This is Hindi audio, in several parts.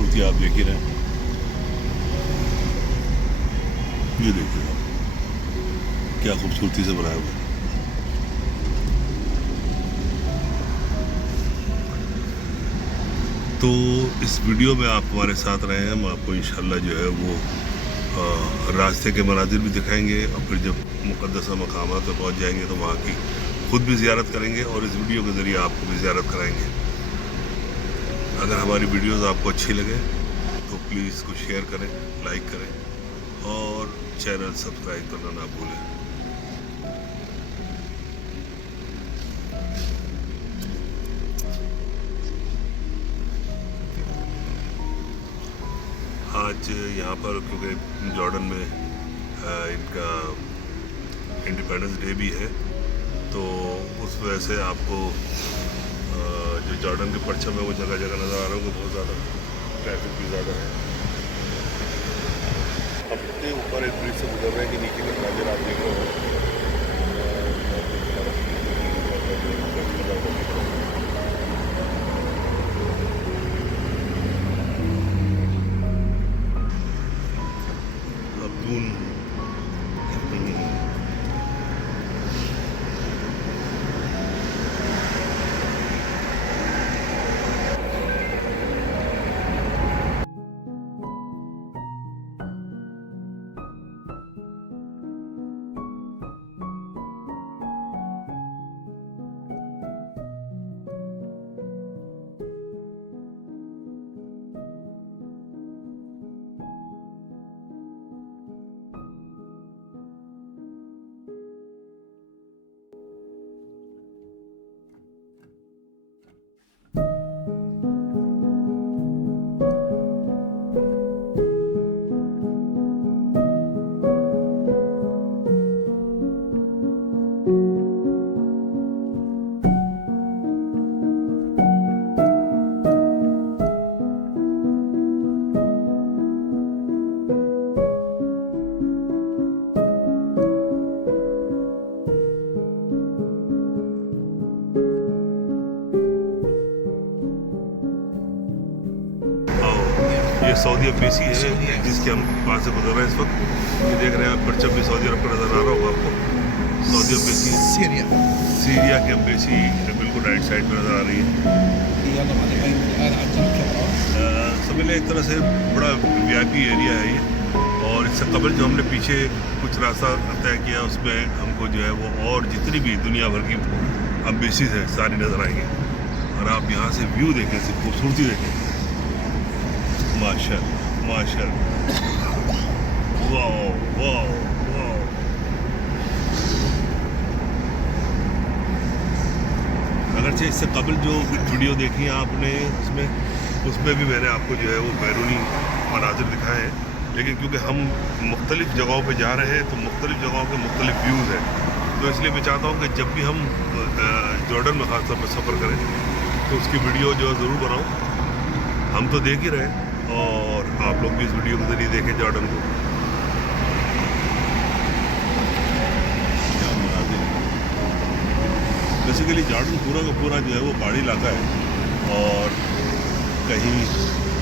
खूबसूरती आप देख ही रहे हैं। ये देखिए आप, क्या खूबसूरती से बनाया हुआ है। तो इस वीडियो में आप हमारे साथ रहे हैं, हम आपको इंशाल्लाह जो है वो रास्ते के मनाजिर भी दिखाएंगे, और फिर जब मुक़द्दसा मकामात पर पहुँच जाएंगे तो वहाँ की खुद भी ज़ियारत करेंगे और इस वीडियो के ज़रिए आपको भी ज़ियारत कराएंगे। अगर हमारी वीडियोस आपको अच्छी लगे तो प्लीज़ इसको शेयर करें, लाइक करें और चैनल सब्सक्राइब करना ना भूलें। आज यहाँ पर क्योंकि जॉर्डन में इनका इंडिपेंडेंस डे भी है, तो उस वजह से आपको जो जॉर्डन के परचम है वो जगह जगह नज़र आ रहा है, बहुत ज़्यादा ट्रैफिक भी ज़्यादा है। हम इतने ऊपर एक ब्रिज से गुजर रहे हैं कि नीचे के मंजर आप देख रहे हो। ये सऊदी एम्बेसी है जिसके हम पास से गुजर रहे हैं इस वक्त। ये देख रहे हैं आप, परचम भी सऊदी अरब का नज़र आ रहा होगा आपको। सऊदी एम्बेसी सीरिया की एम्बेसी बिल्कुल राइट साइड में नज़र आ रही है। समझ लें एक तरह से बड़ा वीआईपी एरिया है ये, और इससे कबल जो हमने पीछे कुछ रास्ता तय किया उसमें हमको जो है वो और जितनी भी दुनिया भर की एम्बेसीज है सारी नज़र आएंगी। और आप यहाँ से व्यू देखें, सिर्फ खूबसूरती देखें, माशाअल्लाह माशाअल्लाह, वाओ वाओ वाओ। अगरचे इससे कबल जो वीडियो देखी है आपने उसमें भी मैंने आपको जो है वो बैरूनी मनाजिर दिखाए हैं, लेकिन क्योंकि हम मुख्तलिफ़ जगहों पे जा रहे हैं तो मुख्तलिफ़ जगहों के मुख्तलिफ़ व्यूज़ हैं, तो इसलिए मैं चाहता हूँ कि जब भी हम जॉर्डन में ख़ास तौर पर सफ़र करें तो उसकी वीडियो जो ज़रूर बनाऊँ। हम तो देख ही रहे हैं और आप लोग भी इस वीडियो के ज़रिए देखें जॉर्डन को। क्या मनाज़िर है। बेसिकली जॉर्डन पूरा का पूरा जो है वो पहाड़ी इलाका है, और कहीं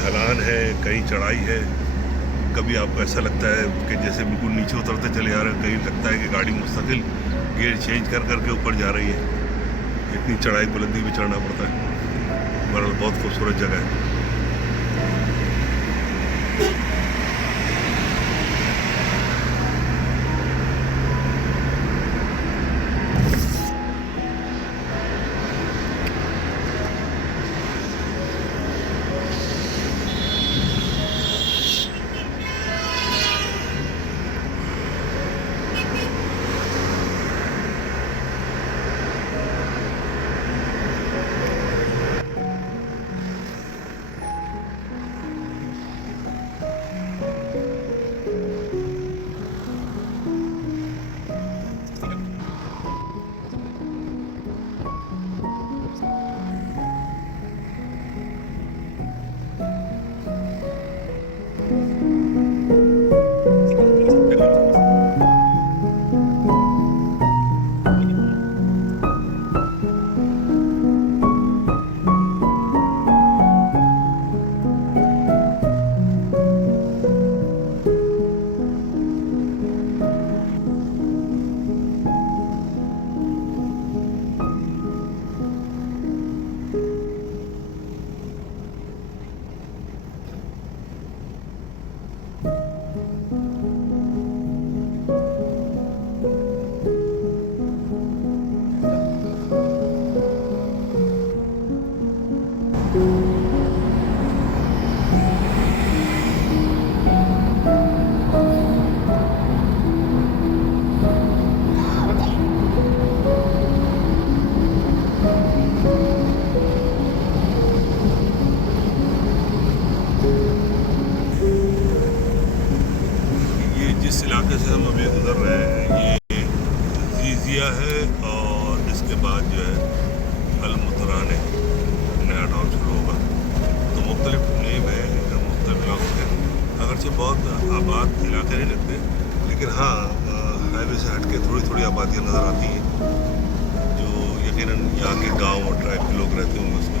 ढलान है, कहीं चढ़ाई है। कभी आपको ऐसा लगता है कि जैसे बिल्कुल नीचे उतरते चले जा रहे हैं, कहीं लगता है कि गाड़ी मुस्तकिल गियर चेंज कर करके ऊपर जा रही है। इतनी चढ़ाई बुलंदी भी चढ़ना पड़ता है। बहरहाल बहुत खूबसूरत जगह है। है अल-मुतराने नया टाउन शुरू होगा। तो मुख्तलिफ नेम है, मुख्तलिफ लोग हैं, अगरचे बहुत आबाद इलाके नहीं लगते, लेकिन हाँ हाईवे से हट के थोड़ी थोड़ी आबादियाँ नज़र आती हैं जो यकीनन यहाँ के गांव और ट्राइब के लोग रहते होंगे उसमें।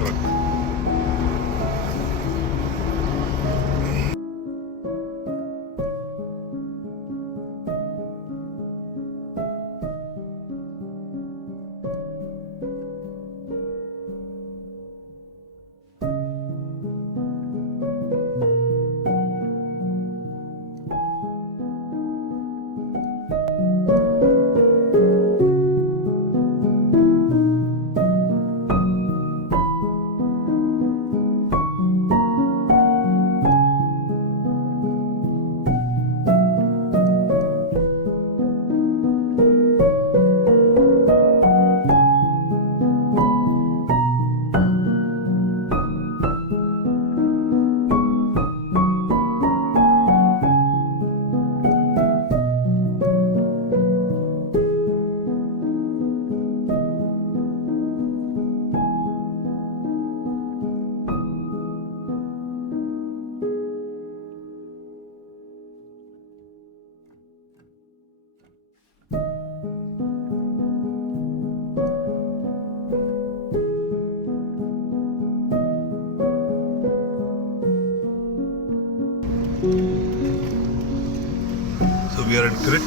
करक So we are at Kirk.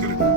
Kirk.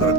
Kirk.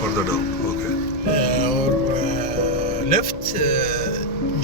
Further down. Okay. और लेफ्ट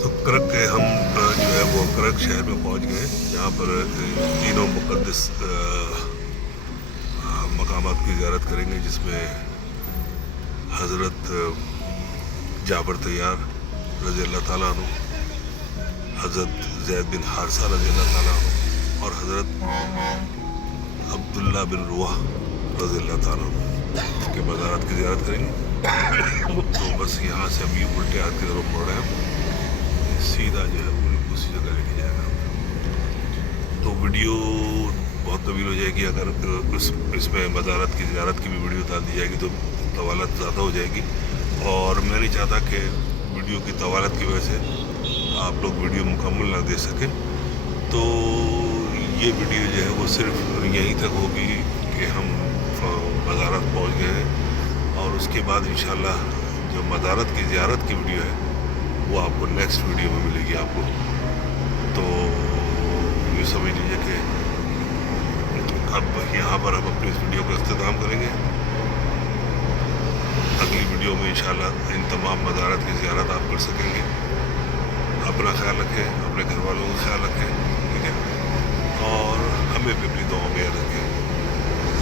तो करक के हम जो है वो करक शहर में पहुंच गए, जहाँ पर तीनों मुक़द्दस मकामात की ज़ियारत करेंगे, जिसमें हज़रत जाबर तैयार रज़ी अल्लाह ताला अन्हु, हज़रत ज़ैद बिन हारिसा रज़ी अल्लाह ताला अन्हु और हज़रत अब्दुल्ला बिन रुआ रज़ी अल्लाह ताला अन्हु के मज़ारात की ज़ियारत करेंगे। तो बस यहाँ से अभी उल्टे हाथ की तरफ मुड़ रहे हैं, सीधा जो है उसी जगह लेके जाएगा। तो वीडियो बहुत तवील हो जाएगी, अगर इसमें मज़ारात की ज़ियारत की भी वीडियो डाल दी जाएगी तो तवालत ज़्यादा हो जाएगी, और मैं नहीं चाहता कि वीडियो की तवालत की वजह से आप लोग वीडियो मुकम्मल ना दे सकें। तो ये वीडियो जो है वो सिर्फ यहीं तक होगी कि हम मज़ारात पहुँच गए हैं, और उसके बाद इंशाल्लाह जो मज़ारात की ज़ियारत की वीडियो है वो आपको नेक्स्ट वीडियो में मिलेगी आपको। तो ये समझ लीजिए कि अब यहाँ पर हम अपनी इस वीडियो को इख्तिताम करेंगे। अगली वीडियो में इंशाल्लाह इन तमाम मज़ारात की ज़ियारत आप कर सकेंगे। अपना ख्याल रखें, अपने घर वालों का ख्याल रखें, ठीक है, और हमें भी अपनी दुआओं में याद रखें।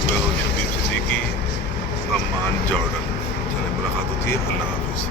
मैं हूं शबीब सिद्दीकी, अम्मान जॉर्डन। चले मुलाकात होती है। अल्लाह हाफ़िज़।